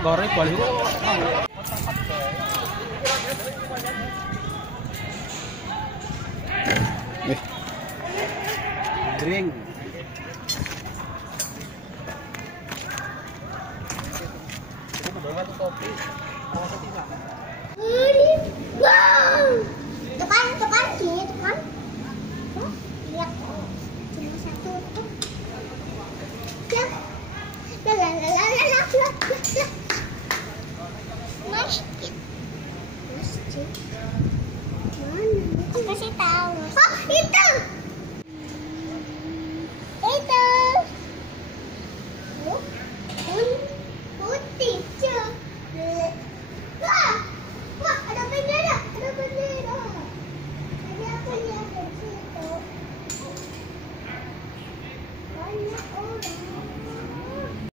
Goreng balik. Kering. Wow. Tuh kan gini tuh kan. Tuh, lihat cuma satu tuh. Ya. La. Masjid. Mana? Aku kasih tahu. Oh, itu.